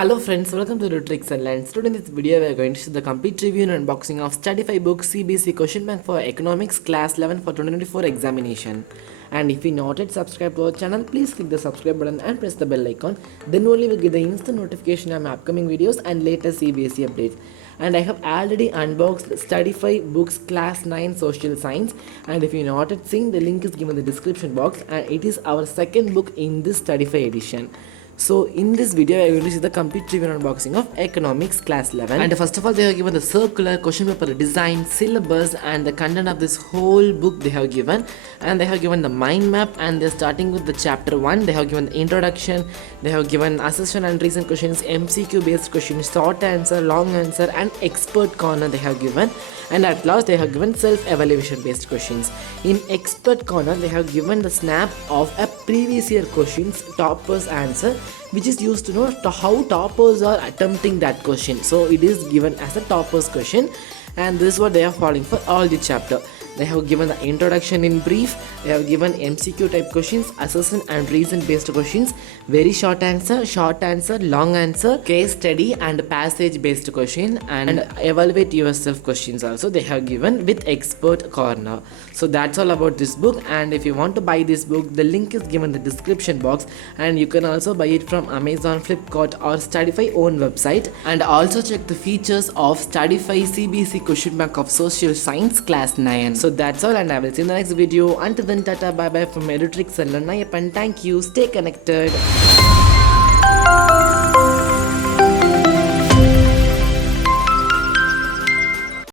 Hello friends, welcome to Ikson. Today in this video we are going to see the complete review and unboxing of STUDYFY Books CBSE question bank for Economics Class 11 for 2024 examination. And if you not yet subscribed to our channel, please click the subscribe button and press the bell icon. Then only will get the instant notification of my upcoming videos and latest CBSE updates. And I have already unboxed STUDYFY Books Class 9 Social Science, and if you not yet seen, the link is given in the description box, and it is our second book in this STUDYFY edition. So in this video, I will see the complete review and unboxing of Economics Class 11. And first of all, they have given the circular question paper design, syllabus, and the content of this whole book they have given. And they have given the mind map, and they're starting with the chapter 1. They have given the introduction, they have given assertion and reason questions, MCQ based questions, short answer, long answer, and expert corner they have given. And at last, they have given self-evaluation based questions. In expert corner, they have given the snap of a previous year questions toppers answer, which is used to know how toppers are attempting that question. So it is given as a toppers question, and this is what they are following for all the chapter. They have given the introduction in brief, they have given MCQ type questions, assertion and reason based questions, very short answer, long answer, case study and passage based question, and evaluate yourself questions also they have given with expert corner. So that's all about this book, and if you want to buy this book, the link is given in the description box, and you can also buy it from Amazon, Flipkart or STUDYFY own website. And also check the features of STUDYFY CBSE question bank of Social Science Class 9. So that's all, and I will see you in the next video. Until then, tata, bye bye from Ikson and thank you. Stay connected.